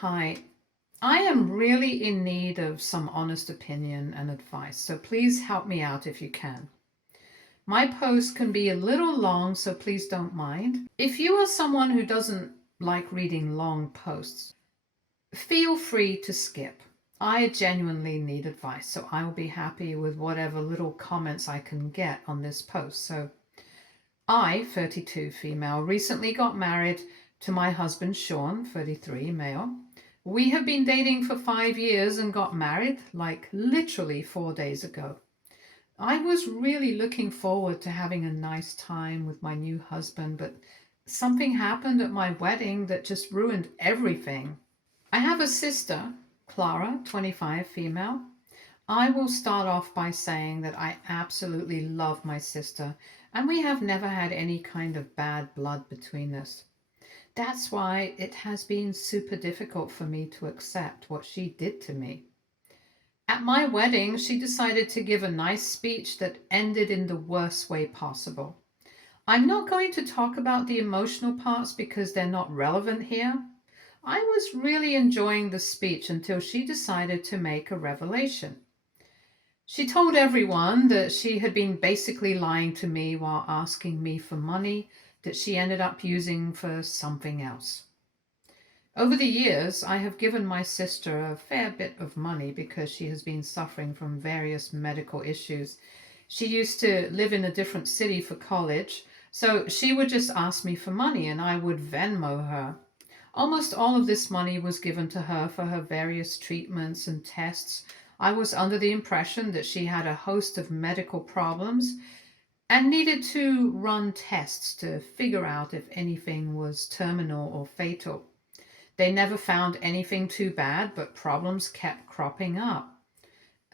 Hi, I am really in need of some honest opinion and advice, so please help me out if you can. My post can be a little long, so please don't mind. If you are someone who doesn't like reading long posts, feel free to skip. I genuinely need advice, so I will be happy with whatever little comments I can get on this post. So, I, 32 female, recently got married to my husband Sean, 33 male. We have been dating for 5 years and got married like literally 4 days ago. I was really looking forward to having a nice time with my new husband, but something happened at my wedding that just ruined everything. I have a sister, Clara, 25 female. I will start off by saying that I absolutely love my sister, and we have never had any kind of bad blood between us. That's why it has been super difficult for me to accept what she did to me. At my wedding, she decided to give a nice speech that ended in the worst way possible. I'm not going to talk about the emotional parts because they're not relevant here. I was really enjoying the speech until she decided to make a revelation. She told everyone that she had been basically lying to me while asking me for money that she ended up using for something else. Over the years, I have given my sister a fair bit of money because she has been suffering from various medical issues. She used to live in a different city for college, so she would just ask me for money and I would Venmo her. Almost all of this money was given to her for her various treatments and tests. I was under the impression that she had a host of medical problems and needed to run tests to figure out if anything was terminal or fatal. They never found anything too bad, but problems kept cropping up.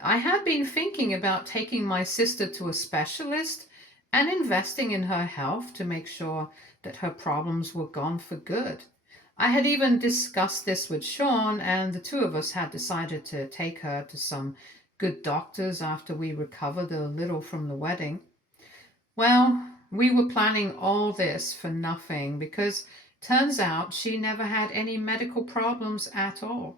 I had been thinking about taking my sister to a specialist and investing in her health to make sure that her problems were gone for good. I had even discussed this with Sean, and the two of us had decided to take her to some good doctors after we recovered a little from the wedding. Well, we were planning all this for nothing because turns out she never had any medical problems at all.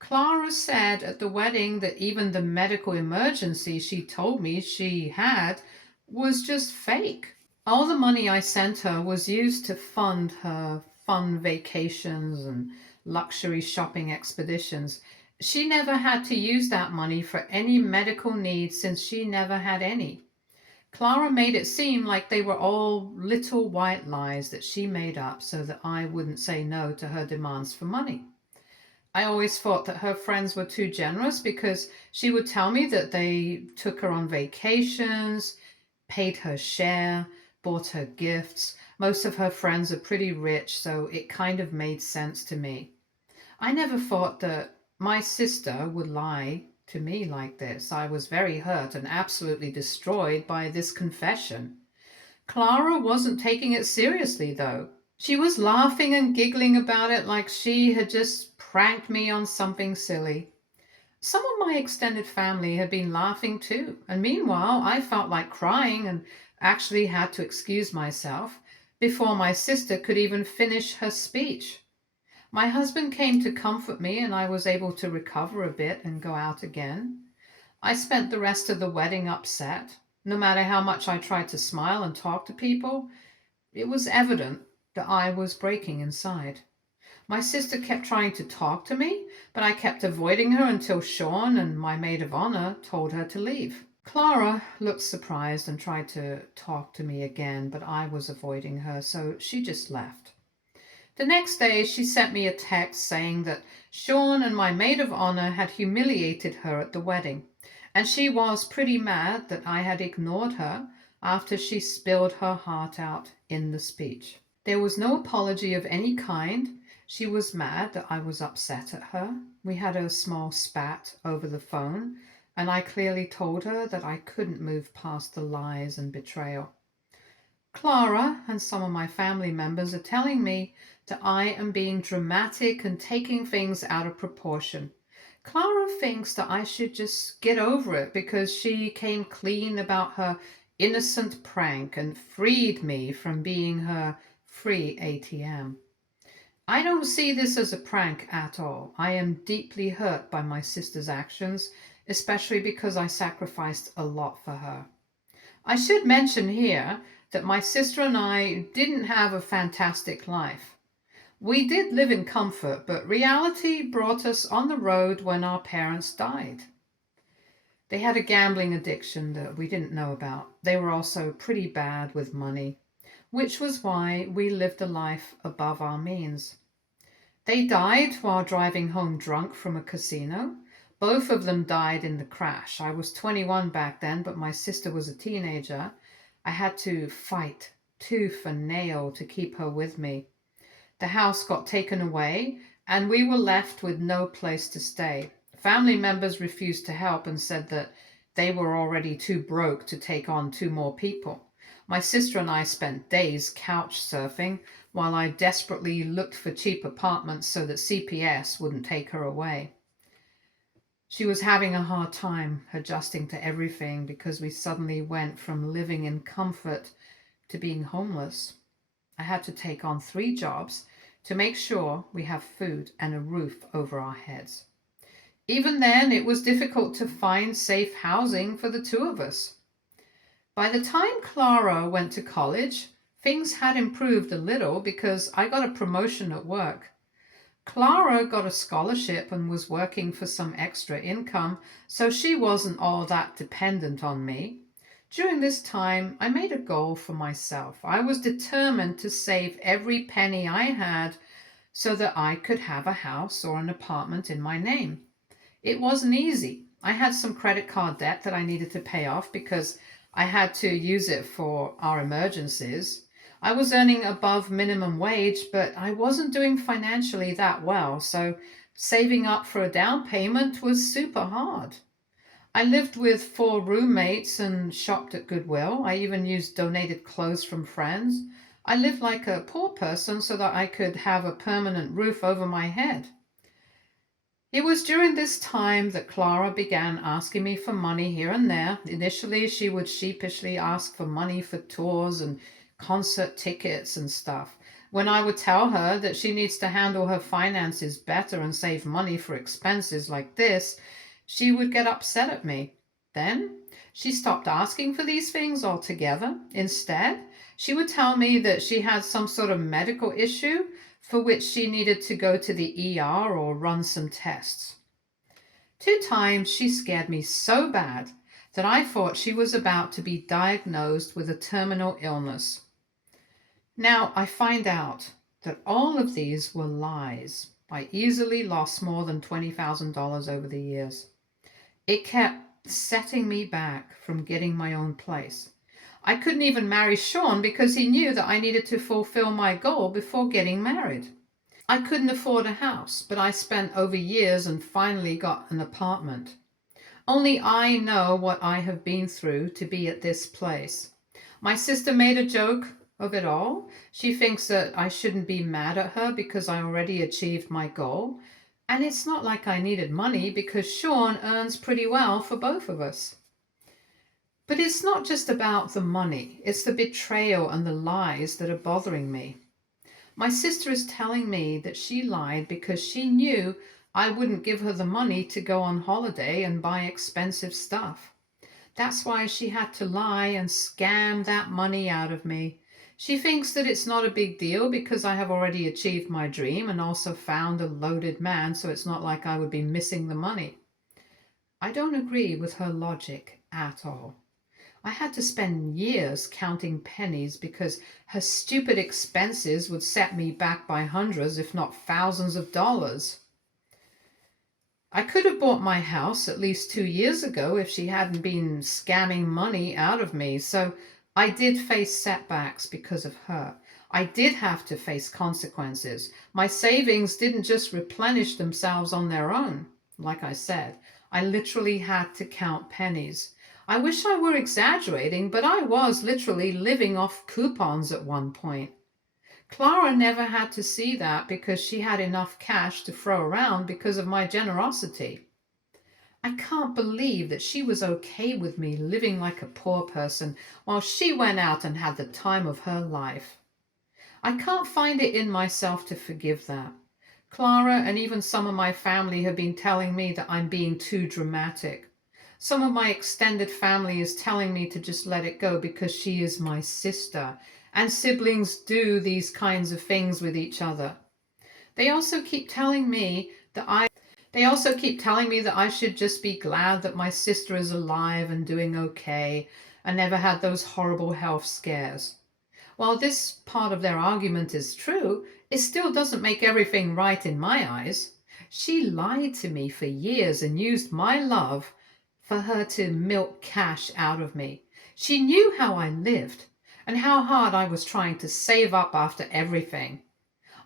Clara said at the wedding that even the medical emergency she told me she had was just fake. All the money I sent her was used to fund her fun vacations and luxury shopping expeditions. She never had to use that money for any medical needs since she never had any. Clara made it seem like they were all little white lies that she made up so that I wouldn't say no to her demands for money. I always thought that her friends were too generous because she would tell me that they took her on vacations, paid her share, bought her gifts. Most of her friends are pretty rich, so it kind of made sense to me. I never thought that my sister would lie to me like this. I was very hurt and absolutely destroyed by this confession. Clara wasn't taking it seriously, though. She was laughing and giggling about it like she had just pranked me on something silly. Some of my extended family had been laughing too, and meanwhile I felt like crying and actually had to excuse myself before my sister could even finish her speech. My husband came to comfort me, and I was able to recover a bit and go out again. I spent the rest of the wedding upset. No matter how much I tried to smile and talk to people, it was evident that I was breaking inside. My sister kept trying to talk to me, but I kept avoiding her until Sean and my maid of honor told her to leave. Clara looked surprised and tried to talk to me again, but I was avoiding her, so she just left. The next day, she sent me a text saying that Sean and my maid of honor had humiliated her at the wedding, and she was pretty mad that I had ignored her after she spilled her heart out in the speech. There was no apology of any kind. She was mad that I was upset at her. We had a small spat over the phone, and I clearly told her that I couldn't move past the lies and betrayal. Clara and some of my family members are telling me that I am being dramatic and taking things out of proportion. Clara thinks that I should just get over it because she came clean about her innocent prank and freed me from being her free ATM. I don't see this as a prank at all. I am deeply hurt by my sister's actions, especially because I sacrificed a lot for her. I should mention here that my sister and I didn't have a fantastic life. We did live in comfort, but reality brought us on the road when our parents died. They had a gambling addiction that we didn't know about. They were also pretty bad with money, which was why we lived a life above our means. They died while driving home drunk from a casino. Both of them died in the crash. I was 21 back then, but my sister was a teenager. I had to fight tooth and nail to keep her with me. The house got taken away, and we were left with no place to stay. Family members refused to help and said that they were already too broke to take on two more people. My sister and I spent days couch surfing while I desperately looked for cheap apartments so that CPS wouldn't take her away. She was having a hard time adjusting to everything because we suddenly went from living in comfort to being homeless. I had to take on 3 jobs to make sure we have food and a roof over our heads. Even then, it was difficult to find safe housing for the 2 of us. By the time Clara went to college, things had improved a little because I got a promotion at work. Clara got a scholarship and was working for some extra income, so she wasn't all that dependent on me. During this time, I made a goal for myself. I was determined to save every penny I had so that I could have a house or an apartment in my name. It wasn't easy. I had some credit card debt that I needed to pay off because I had to use it for our emergencies. I was earning above minimum wage, but I wasn't doing financially that well, so saving up for a down payment was super hard. I lived with 4 roommates and shopped at Goodwill. I even used donated clothes from friends. I lived like a poor person so that I could have a permanent roof over my head. It was during this time that Clara began asking me for money here and there. Initially, she would sheepishly ask for money for tours and concert tickets and stuff. When I would tell her that she needs to handle her finances better and save money for expenses like this, she would get upset at me. Then she stopped asking for these things altogether. Instead, she would tell me that she had some sort of medical issue for which she needed to go to the ER or run some tests. 2 times she scared me so bad that I thought she was about to be diagnosed with a terminal illness. Now I find out that all of these were lies. I easily lost more than $20,000 over the years. It kept setting me back from getting my own place. I couldn't even marry Sean because he knew that I needed to fulfill my goal before getting married. I couldn't afford a house, but I spent over years and finally got an apartment. Only I know what I have been through to be at this place. My sister made a joke of it all. She thinks that I shouldn't be mad at her because I already achieved my goal. And it's not like I needed money because Sean earns pretty well for both of us. But it's not just about the money. It's the betrayal and the lies that are bothering me. My sister is telling me that she lied because she knew I wouldn't give her the money to go on holiday and buy expensive stuff. That's why she had to lie and scam that money out of me. She thinks that it's not a big deal because I have already achieved my dream and also found a loaded man, so it's not like I would be missing the money. I don't agree with her logic at all. I had to spend years counting pennies because her stupid expenses would set me back by hundreds, if not thousands of dollars. I could have bought my house at least 2 years ago if she hadn't been scamming money out of me, so I did face setbacks because of her. I did have to face consequences. My savings didn't just replenish themselves on their own. Like I said, I literally had to count pennies. I wish I were exaggerating, but I was literally living off coupons at one point. Clara never had to see that because she had enough cash to throw around because of my generosity. I can't believe that she was okay with me living like a poor person while she went out and had the time of her life. I can't find it in myself to forgive that. Clara and even some of my family have been telling me that I'm being too dramatic. Some of my extended family is telling me to just let it go because she is my sister, and siblings do these kinds of things with each other. They also keep telling me that I should just be glad that my sister is alive and doing okay and never had those horrible health scares. While this part of their argument is true, it still doesn't make everything right in my eyes. She lied to me for years and used my love for her to milk cash out of me. She knew how I lived and how hard I was trying to save up after everything.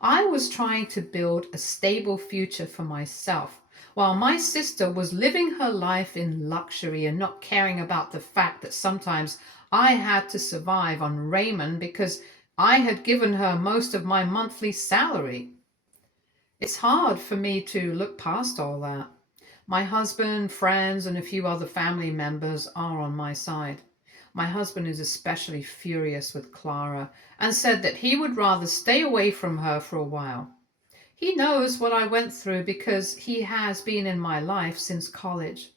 I was trying to build a stable future for myself, while my sister was living her life in luxury and not caring about the fact that sometimes I had to survive on ramen because I had given her most of my monthly salary. It's hard for me to look past all that. My husband, friends, and a few other family members are on my side. My husband is especially furious with Clara and said that he would rather stay away from her for a while. He knows what I went through because he has been in my life since college.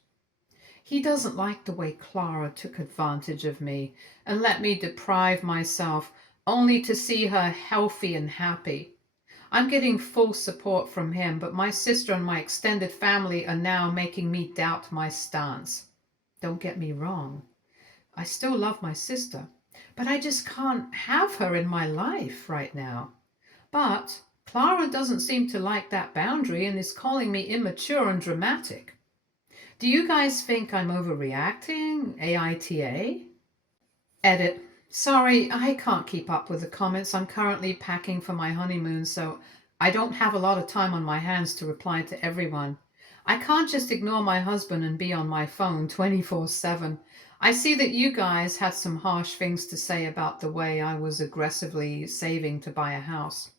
He doesn't like the way Clara took advantage of me and let me deprive myself only to see her healthy and happy. I'm getting full support from him, but my sister and my extended family are now making me doubt my stance. Don't get me wrong. I still love my sister, but I just can't have her in my life right now. But Clara doesn't seem to like that boundary and is calling me immature and dramatic. Do you guys think I'm overreacting? AITA? Edit. Sorry, I can't keep up with the comments. I'm currently packing for my honeymoon, so I don't have a lot of time on my hands to reply to everyone. I can't just ignore my husband and be on my phone 24/7. I see that you guys had some harsh things to say about the way I was aggressively saving to buy a house.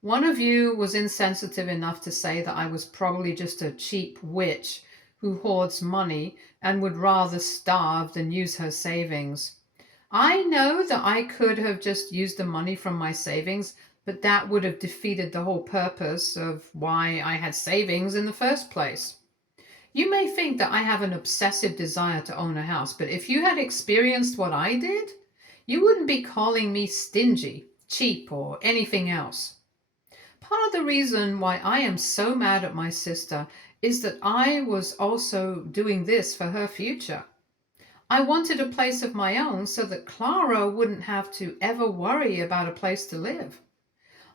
One of you was insensitive enough to say that I was probably just a cheap witch who hoards money and would rather starve than use her savings. I know that I could have just used the money from my savings, but that would have defeated the whole purpose of why I had savings in the first place. You may think that I have an obsessive desire to own a house, but if you had experienced what I did, you wouldn't be calling me stingy, cheap, or anything else. Part of the reason why I am so mad at my sister is that I was also doing this for her future. I wanted a place of my own so that Clara wouldn't have to ever worry about a place to live.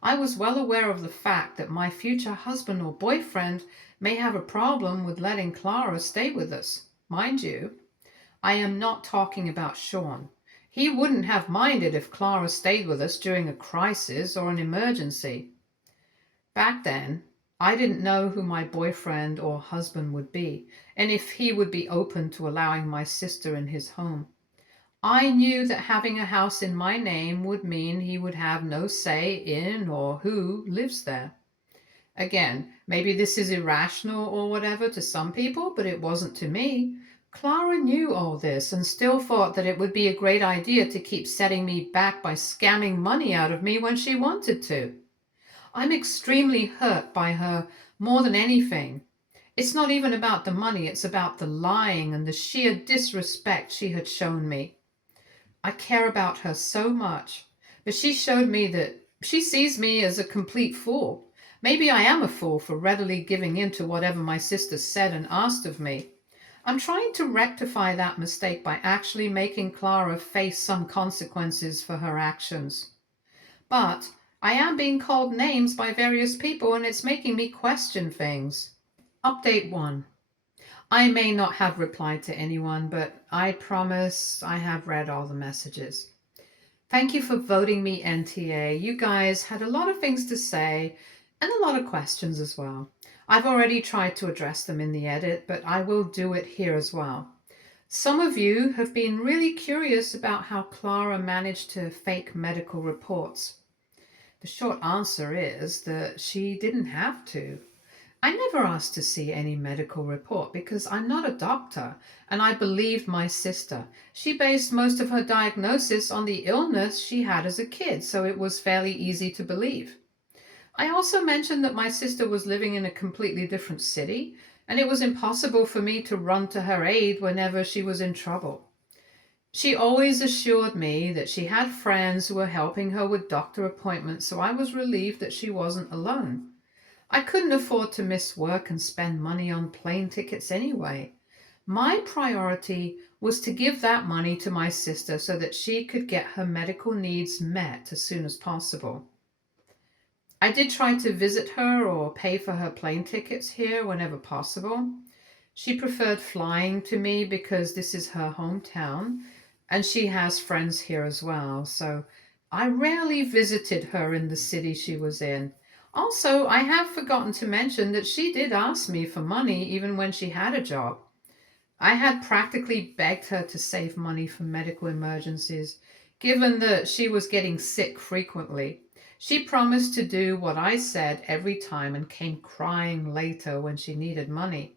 I was well aware of the fact that my future husband or boyfriend may have a problem with letting Clara stay with us. Mind you, I am not talking about Sean. He wouldn't have minded if Clara stayed with us during a crisis or an emergency. Back then, I didn't know who my boyfriend or husband would be, and if he would be open to allowing my sister in his home. I knew that having a house in my name would mean he would have no say in or who lives there. Again, maybe this is irrational or whatever to some people, but it wasn't to me. Clara knew all this and still thought that it would be a great idea to keep setting me back by scamming money out of me when she wanted to. I'm extremely hurt by her more than anything. It's not even about the money, it's about the lying and the sheer disrespect she had shown me. I care about her so much, but she showed me that she sees me as a complete fool. Maybe I am a fool for readily giving in to whatever my sister said and asked of me. I'm trying to rectify that mistake by actually making Clara face some consequences for her actions. But I am being called names by various people and it's making me question things. Update 1. I may not have replied to anyone, but I promise I have read all the messages. Thank you for voting me NTA. You guys had a lot of things to say and a lot of questions as well. I've already tried to address them in the edit, but I will do it here as well. Some of you have been really curious about how Clara managed to fake medical reports. The short answer is that she didn't have to. I never asked to see any medical report because I'm not a doctor, and I believed my sister. She based most of her diagnosis on the illness she had as a kid, so it was fairly easy to believe. I also mentioned that my sister was living in a completely different city, and it was impossible for me to run to her aid whenever she was in trouble. She always assured me that she had friends who were helping her with doctor appointments, so I was relieved that she wasn't alone. I couldn't afford to miss work and spend money on plane tickets anyway. My priority was to give that money to my sister so that she could get her medical needs met as soon as possible. I did try to visit her or pay for her plane tickets here whenever possible. She preferred flying to me because this is her hometown and she has friends here as well. So I rarely visited her in the city she was in. Also, I have forgotten to mention that she did ask me for money even when she had a job. I had practically begged her to save money for medical emergencies, given that she was getting sick frequently. She promised to do what I said every time and came crying later when she needed money.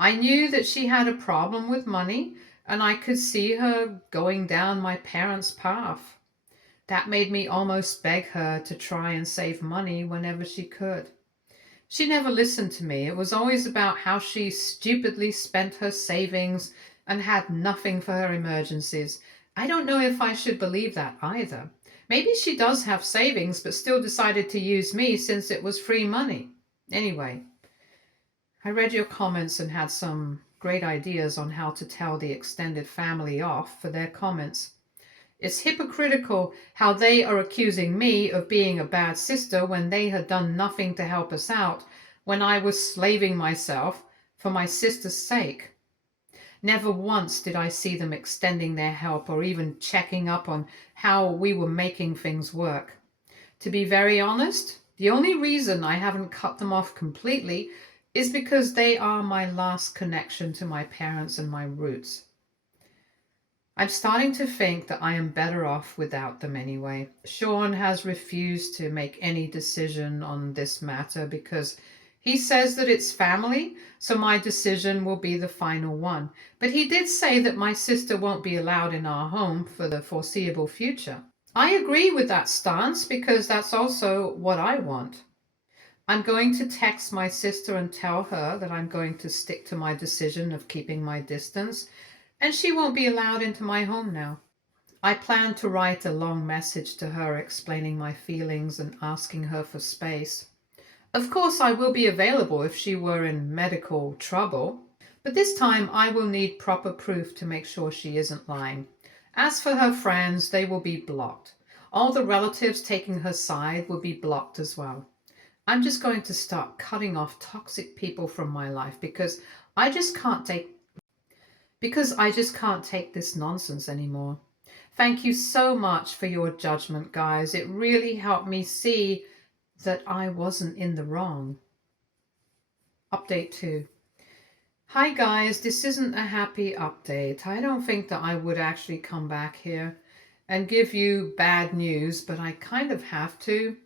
I knew that she had a problem with money, and I could see her going down my parents' path. That made me almost beg her to try and save money whenever she could. She never listened to me. It was always about how she stupidly spent her savings and had nothing for her emergencies. I don't know if I should believe that either. Maybe she does have savings, but still decided to use me since it was free money. Anyway, I read your comments and had some great ideas on how to tell the extended family off for their comments. It's hypocritical how they are accusing me of being a bad sister when they had done nothing to help us out when I was slaving myself for my sister's sake. Never once did I see them extending their help or even checking up on how we were making things work. To be very honest, the only reason I haven't cut them off completely is because they are my last connection to my parents and my roots. I'm starting to think that I am better off without them anyway. Sean has refused to make any decision on this matter because he says that it's family, so my decision will be the final one. But he did say that my sister won't be allowed in our home for the foreseeable future. I agree with that stance because that's also what I want. I'm going to text my sister and tell her that I'm going to stick to my decision of keeping my distance, and she won't be allowed into my home now. I plan to write a long message to her explaining my feelings and asking her for space. Of course, I will be available if she were in medical trouble, but this time I will need proper proof to make sure she isn't lying. As for her friends, they will be blocked. All the relatives taking her side will be blocked as well. I'm just going to start cutting off toxic people from my life because I just can't take this nonsense anymore. Thank you so much for your judgment, guys. It really helped me see that I wasn't in the wrong. Update 2. Hi guys, this isn't a happy update. I don't think that I would actually come back here and give you bad news, but I kind of have to.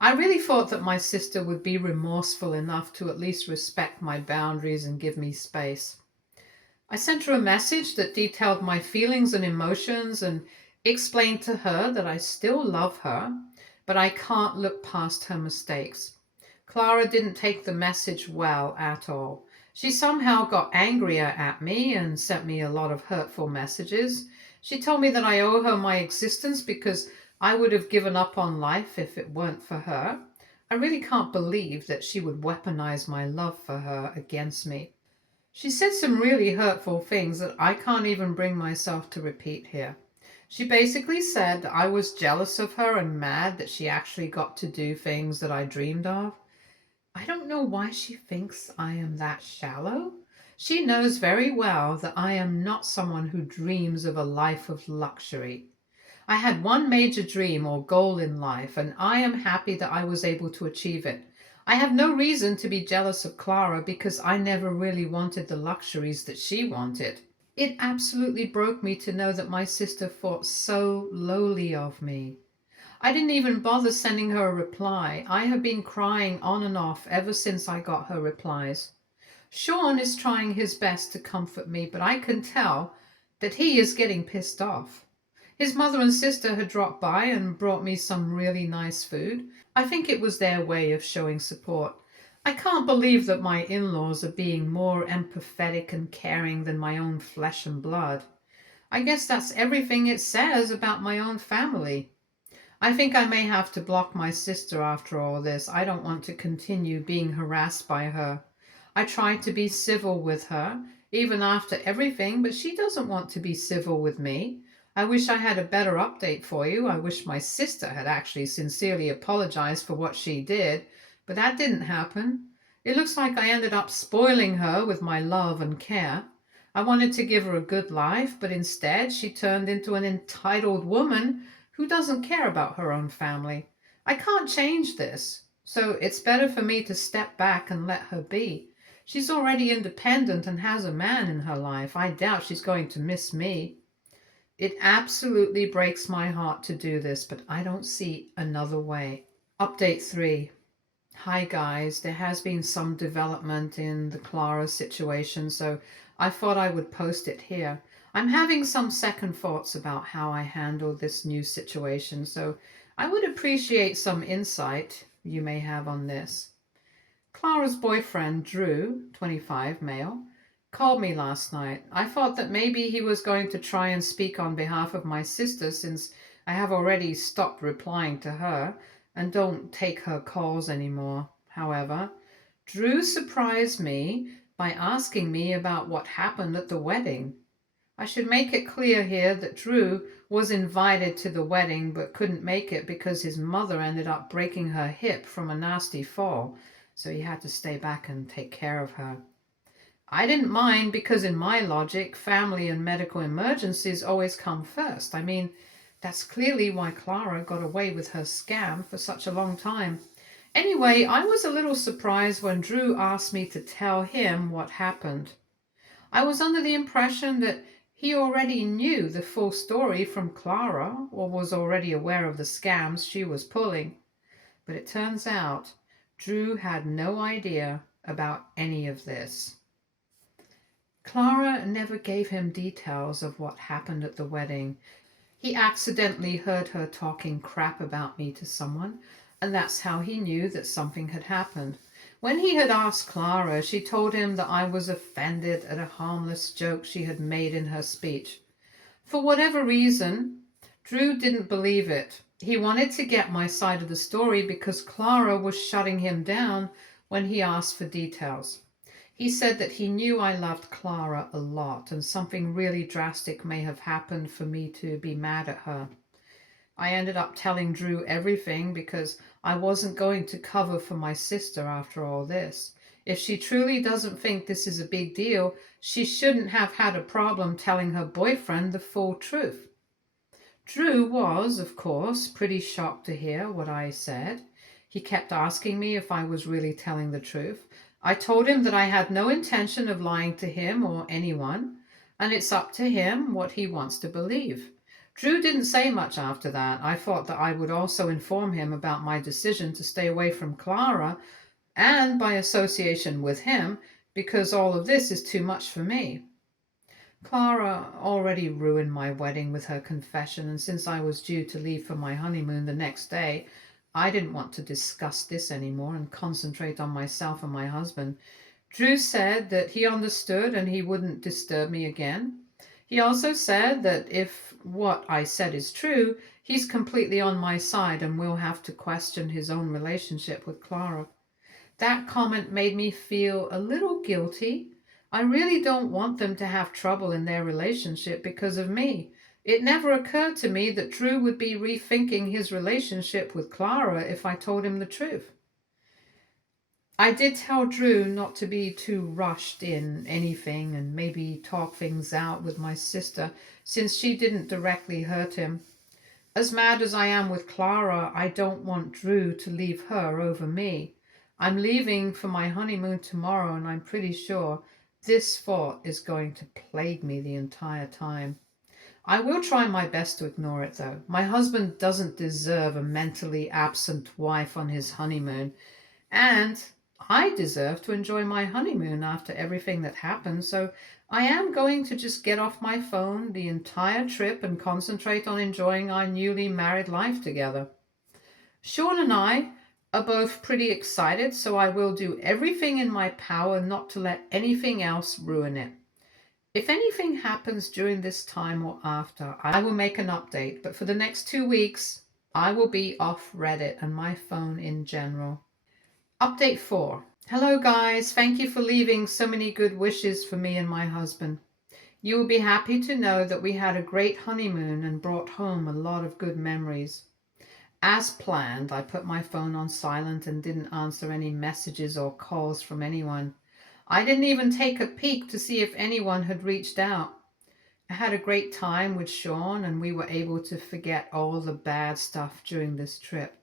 I really thought that my sister would be remorseful enough to at least respect my boundaries and give me space. I sent her a message that detailed my feelings and emotions and explained to her that I still love her, but I can't look past her mistakes. Clara didn't take the message well at all. She somehow got angrier at me and sent me a lot of hurtful messages. She told me that I owe her my existence because I would have given up on life if it weren't for her. I really can't believe that she would weaponize my love for her against me. She said some really hurtful things that I can't even bring myself to repeat here. She basically said I was jealous of her and mad that she actually got to do things that I dreamed of. I don't know why she thinks I am that shallow. She knows very well that I am not someone who dreams of a life of luxury. I had one major dream or goal in life, and I am happy that I was able to achieve it. I have no reason to be jealous of Clara because I never really wanted the luxuries that she wanted. It absolutely broke me to know that my sister thought so lowly of me. I didn't even bother sending her a reply. I have been crying on and off ever since I got her replies. Sean is trying his best to comfort me, but I can tell that he is getting pissed off. His mother and sister had dropped by and brought me some really nice food. I think it was their way of showing support. I can't believe that my in-laws are being more empathetic and caring than my own flesh and blood. I guess that's everything it says about my own family. I think I may have to block my sister after all this. I don't want to continue being harassed by her. I tried to be civil with her, even after everything, but she doesn't want to be civil with me. I wish I had a better update for you. I wish my sister had actually sincerely apologized for what she did, but that didn't happen. It looks like I ended up spoiling her with my love and care. I wanted to give her a good life, but instead she turned into an entitled woman who doesn't care about her own family. I can't change this, so it's better for me to step back and let her be. She's already independent and has a man in her life. I doubt she's going to miss me. It absolutely breaks my heart to do this, but I don't see another way. Update 3. Hi guys, there has been some development in the Clara situation, so I thought I would post it here. I'm having some second thoughts about how I handle this new situation, so I would appreciate some insight you may have on this. Clara's boyfriend, Drew, 25, male, called me last night. I thought that maybe he was going to try and speak on behalf of my sister, since I have already stopped replying to her and don't take her calls anymore. However, Drew surprised me by asking me about what happened at the wedding. I should make it clear here that Drew was invited to the wedding but couldn't make it because his mother ended up breaking her hip from a nasty fall, so he had to stay back and take care of her. I didn't mind because in my logic, family and medical emergencies always come first. I mean, that's clearly why Clara got away with her scam for such a long time. Anyway, I was a little surprised when Drew asked me to tell him what happened. I was under the impression that he already knew the full story from Clara, or was already aware of the scams she was pulling. But it turns out Drew had no idea about any of this. Clara never gave him details of what happened at the wedding. He accidentally heard her talking crap about me to someone, and that's how he knew that something had happened. When he had asked Clara, she told him that I was offended at a harmless joke she had made in her speech. For whatever reason, Drew didn't believe it. He wanted to get my side of the story because Clara was shutting him down when he asked for details. He said that he knew I loved Clara a lot and something really drastic may have happened for me to be mad at her. I ended up telling Drew everything because I wasn't going to cover for my sister after all this. If she truly doesn't think this is a big deal, she shouldn't have had a problem telling her boyfriend the full truth. Drew was, of course, pretty shocked to hear what I said. He kept asking me if I was really telling the truth. I told him that I had no intention of lying to him or anyone, and it's up to him what he wants to believe. Drew didn't say much after that. I thought that I would also inform him about my decision to stay away from Clara and by association with him, because all of this is too much for me. Clara already ruined my wedding with her confession, and since I was due to leave for my honeymoon the next day, I didn't want to discuss this anymore and concentrate on myself and my husband. Drew said that he understood and he wouldn't disturb me again. He also said that if what I said is true, he's completely on my side and will have to question his own relationship with Clara. That comment made me feel a little guilty. I really don't want them to have trouble in their relationship because of me. It never occurred to me that Drew would be rethinking his relationship with Clara if I told him the truth. I did tell Drew not to be too rushed in anything and maybe talk things out with my sister since she didn't directly hurt him. As mad as I am with Clara, I don't want Drew to leave her over me. I'm leaving for my honeymoon tomorrow and I'm pretty sure this thought is going to plague me the entire time. I will try my best to ignore it though. My husband doesn't deserve a mentally absent wife on his honeymoon, and I deserve to enjoy my honeymoon after everything that happened. So I am going to just get off my phone the entire trip and concentrate on enjoying our newly married life together. Sean and I are both pretty excited, so I will do everything in my power not to let anything else ruin it. If anything happens during this time or after, I will make an update, but for the next 2 weeks, I will be off Reddit and my phone in general. Update 4. Hello, guys. Thank you for leaving so many good wishes for me and my husband. You will be happy to know that we had a great honeymoon and brought home a lot of good memories. As planned, I put my phone on silent and didn't answer any messages or calls from anyone. I didn't even take a peek to see if anyone had reached out. I had a great time with Sean and we were able to forget all the bad stuff during this trip.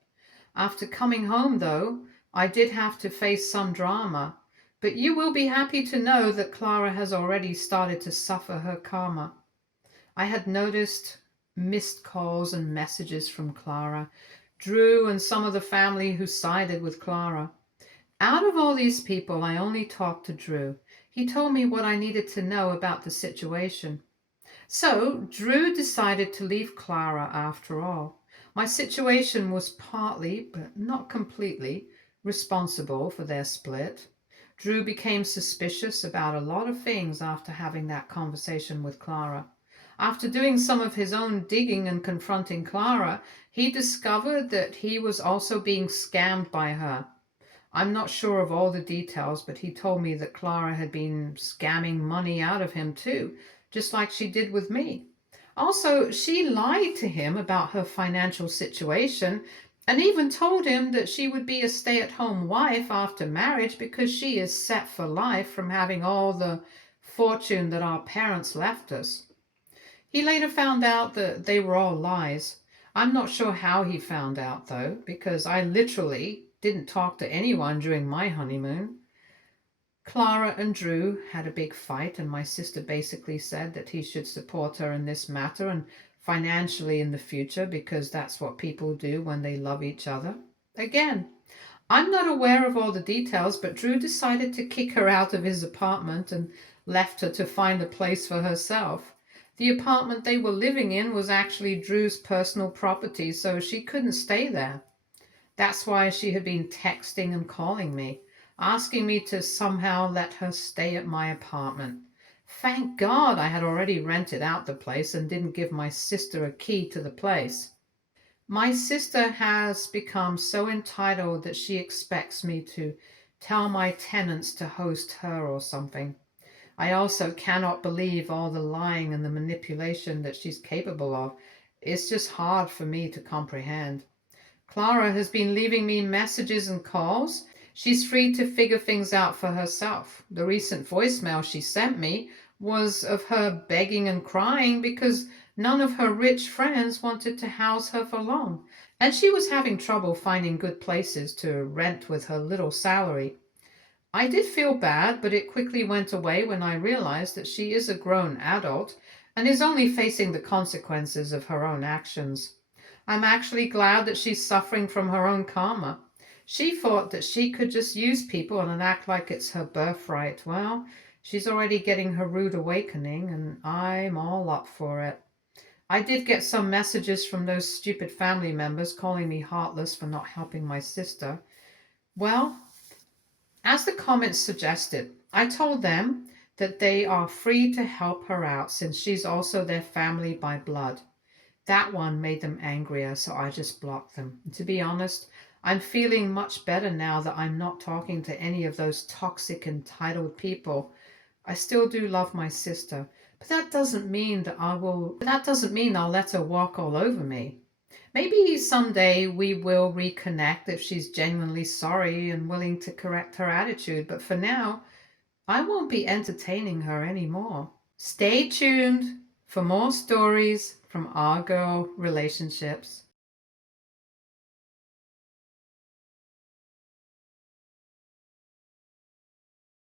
After coming home, though, I did have to face some drama, but you will be happy to know that Clara has already started to suffer her karma. I had noticed missed calls and messages from Clara, Drew, and some of the family who sided with Clara. Out of all these people, I only talked to Drew. He told me what I needed to know about the situation. So, Drew decided to leave Clara after all. My situation was partly, but not completely, responsible for their split. Drew became suspicious about a lot of things after having that conversation with Clara. After doing some of his own digging and confronting Clara, he discovered that he was also being scammed by her. I'm not sure of all the details, but he told me that Clara had been scamming money out of him too, just like she did with me. Also, she lied to him about her financial situation and even told him that she would be a stay-at-home wife after marriage because she is set for life from having all the fortune that our parents left us. He later found out that they were all lies. I'm not sure how he found out, though, because I literally didn't talk to anyone during my honeymoon. Clara and Drew had a big fight, and my sister basically said that he should support her in this matter and financially in the future because that's what people do when they love each other. Again, I'm not aware of all the details, but Drew decided to kick her out of his apartment and left her to find a place for herself. The apartment they were living in was actually Drew's personal property, so she couldn't stay there. That's why she had been texting and calling me, asking me to somehow let her stay at my apartment. Thank God I had already rented out the place and didn't give my sister a key to the place. My sister has become so entitled that she expects me to tell my tenants to host her or something. I also cannot believe all the lying and the manipulation that she's capable of. It's just hard for me to comprehend. Clara has been leaving me messages and calls. She's free to figure things out for herself. The recent voicemail she sent me was of her begging and crying because none of her rich friends wanted to house her for long, and she was having trouble finding good places to rent with her little salary. I did feel bad, but it quickly went away when I realized that she is a grown adult and is only facing the consequences of her own actions. I'm actually glad that she's suffering from her own karma. She thought that she could just use people and act like it's her birthright. Well, she's already getting her rude awakening, and I'm all up for it. I did get some messages from those stupid family members calling me heartless for not helping my sister. Well, as the comments suggested, I told them that they are free to help her out since she's also their family by blood. That one made them angrier, so I just blocked them. And to be honest, I'm feeling much better now that I'm not talking to any of those toxic, entitled people. I still do love my sister, but that doesn't mean I'll let her walk all over me. Maybe someday we will reconnect if she's genuinely sorry and willing to correct her attitude, but for now, I won't be entertaining her anymore. Stay tuned for more stories from our girl relationships.